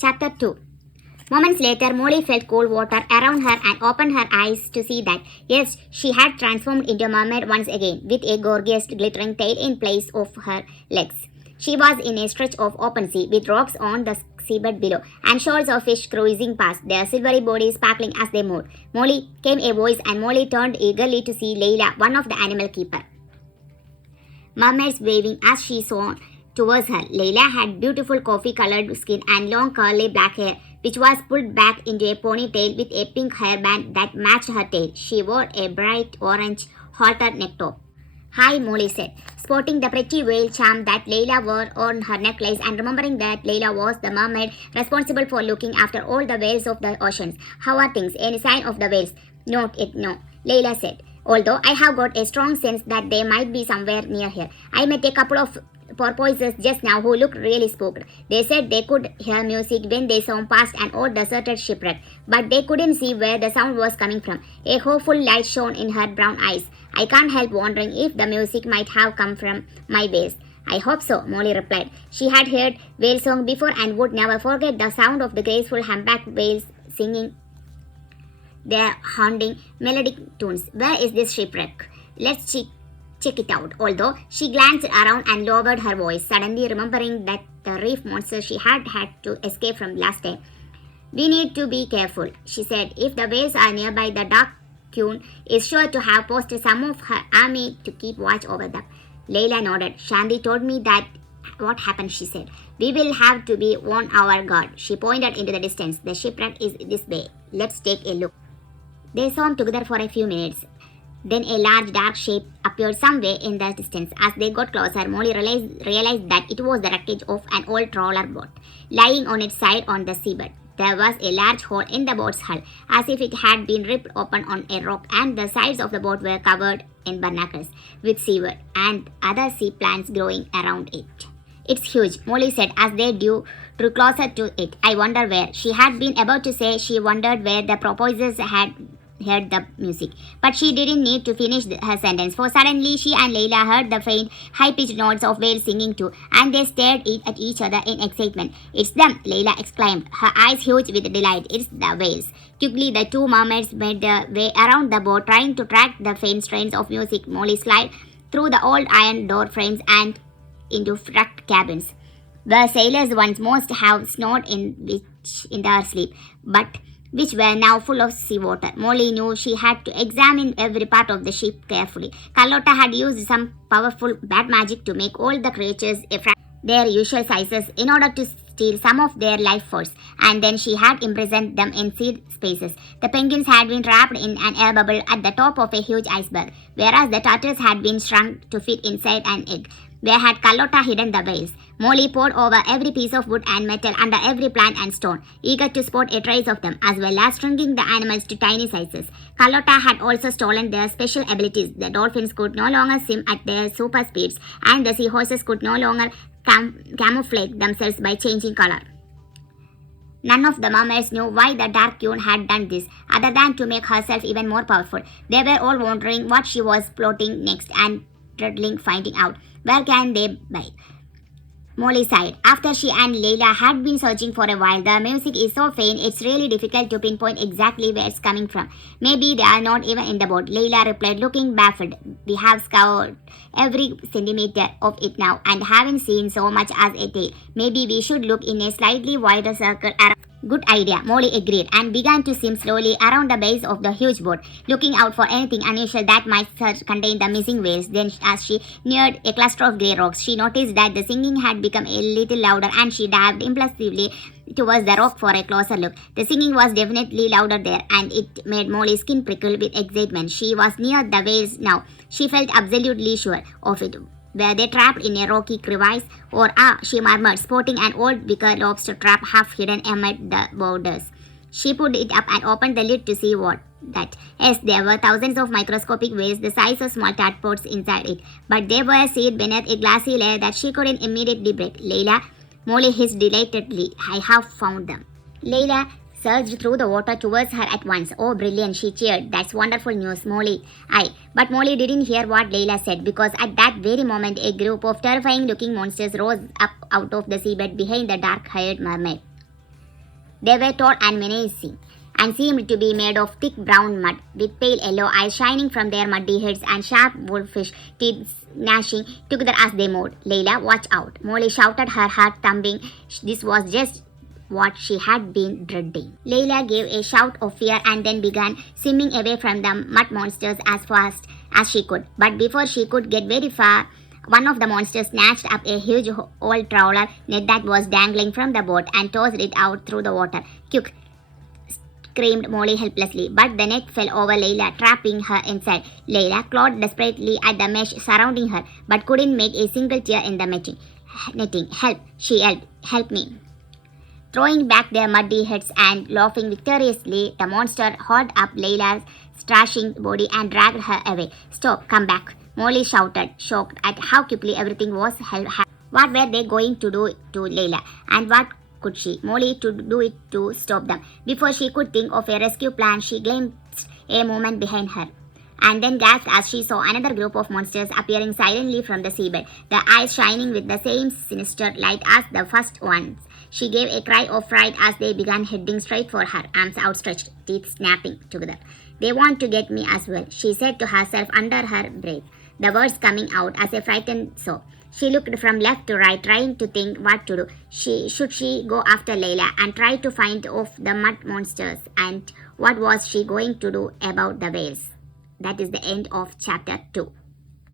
Chapter 2. Moments later, Molly felt cold water around her and opened her eyes to see that, yes, she had transformed into a mermaid once again, with a gorgeous glittering tail in place of her legs. She was in a stretch of open sea, with rocks on the seabed below, and shoals of fish cruising past, their silvery bodies sparkling as they moved. Molly, came a voice, and Molly turned eagerly to see Layla, one of the animal keepers. Mermaids waving as she swam towards her. Layla had beautiful coffee-colored skin and long curly black hair, which was pulled back into a ponytail with a pink hairband that matched her tail. She wore a bright orange halter neck top. "Hi," Molly said, sporting the pretty veil charm that Layla wore on her necklace and remembering that Layla was the mermaid responsible for looking after all the whales of the oceans. "How are things? Any sign of the whales?" "Not yet, no," Layla said, "although I have got a strong sense that they might be somewhere near here. I met a couple of porpoises just now who looked really spooked. They said they could hear music when they saw past an old deserted shipwreck, but they couldn't see where the sound was coming from." A hopeful light shone in her brown eyes. "I can't help wondering if the music might have come from my base." "I hope so," Molly replied. She had heard whale song before and would never forget the sound of the graceful humpback whales singing their haunting melodic tunes. "Where is this shipwreck? Let's check it out." Although she glanced around and lowered her voice, suddenly remembering that the reef monster she had to escape from last time. "We need to be careful," she said. "If the whales are nearby, the dark queen is sure to have posted some of her army to keep watch over them." Layla nodded. "Shandy told me that." "What happened?" she said. "We will have to be on our guard." She pointed into the distance. "The shipwreck is this way. Let's take a look." They swam together for a few minutes. Then a large dark shape appeared somewhere in the distance. As they got closer, Molly realized that it was the wreckage of an old trawler boat, lying on its side on the seabed. There was a large hole in the boat's hull, as if it had been ripped open on a rock, and the sides of the boat were covered in barnacles, with seaweed and other sea plants growing around it. "It's huge," Molly said as they drew closer to it. "I wonder where." She had been about to say she wondered where the porpoises had heard the music, but she didn't need to finish her sentence, for suddenly she and Layla heard the faint, high-pitched notes of whales singing too, and they stared at each other in excitement. "It's them!" Layla exclaimed, her eyes huge with delight. "It's the whales!" Quickly, the two mermaids made their way around the boat, trying to track the faint strains of music. Molly slid through the old iron door frames and into wrecked cabins, where sailors once must have snored in their sleep, but which were now full of seawater. Molly knew she had to examine every part of the ship carefully. Carlotta had used some powerful bat magic to make all the creatures their usual sizes in order to steal some of their life force, and then she had imprisoned them in seed spaces. The penguins had been trapped in an air bubble at the top of a huge iceberg, whereas the turtles had been shrunk to fit inside an egg. Where had Carlotta hidden the whales? Molly pored over every piece of wood and metal under every plant and stone, eager to spot a trace of them, as well as shrinking the animals to tiny sizes. Carlotta had also stolen their special abilities. The dolphins could no longer swim at their super speeds, and the seahorses could no longer camouflage themselves by changing color. None of the mermaids knew why the Dark Queen had done this, other than to make herself even more powerful. They were all wondering what she was plotting next and dreading finding out. Where can they buy? Molly sighed. After she and Layla had been searching for a while, the music is so faint it's really difficult to pinpoint exactly where it's coming from. "Maybe they are not even in the boat," Layla replied, looking baffled. "We have scoured every centimeter of it now and haven't seen so much as a tail. Maybe we should look in a slightly wider circle around." "Good idea," Molly agreed, and began to swim slowly around the base of the huge boat, looking out for anything unusual that might contain the missing whales. Then, as she neared a cluster of grey rocks, she noticed that the singing had become a little louder, and she dived impulsively towards the rock for a closer look. The singing was definitely louder there, and it made Molly's skin prickle with excitement. She was near the whales now. She felt absolutely sure of it. Were they trapped in a rocky crevice? Or, she murmured, spotting an old wicker lobster trap half hidden amid the boulders. She put it up and opened the lid to see what that. Yes, there were thousands of microscopic whales the size of small tadpoles inside it, but they were sealed beneath a glassy layer that she couldn't immediately break. "Layla," Molly hissed delightedly, "I have found them." Layla surged through the water towards her at once. "Oh, brilliant," she cheered. "That's wonderful news, Molly." But Molly didn't hear what Layla said, because at that very moment a group of terrifying-looking monsters rose up out of the seabed behind the dark-haired mermaid. They were tall and menacing, and seemed to be made of thick brown mud, with pale yellow eyes shining from their muddy heads and sharp wolfish teeth gnashing together as they moved. Layla, watch out! Molly shouted, her heart thumping. This was just what she had been dreading. Layla gave a shout of fear and then began swimming away from the mud monsters as fast as she could. But before she could get very far, one of the monsters snatched up a huge old trawler net that was dangling from the boat and tossed it out through the water. Quick! Screamed Molly helplessly, but the net fell over Layla, trapping her inside. Layla clawed desperately at the mesh surrounding her, but couldn't make a single tear in the netting. Help! She yelled. Help me! Throwing back their muddy heads and laughing victoriously, the monster hauled up Layla's thrashing body and dragged her away. Stop! Come back! Molly shouted, shocked at how quickly everything was held. What were they going to do to Layla? And what could Molly, to do it to stop them? Before she could think of a rescue plan, she glimpsed a movement behind her, and then gasped as she saw another group of monsters appearing silently from the seabed, their eyes shining with the same sinister light as the first ones. She gave a cry of fright as they began heading straight for her, arms outstretched, teeth snapping together. They want to get me as well, she said to herself under her breath, the words coming out as a frightened sob. She looked from left to right, trying to think what to do. Should she go after Layla and try to find off the mud monsters? And what was she going to do about the whales? That is the end of chapter 2.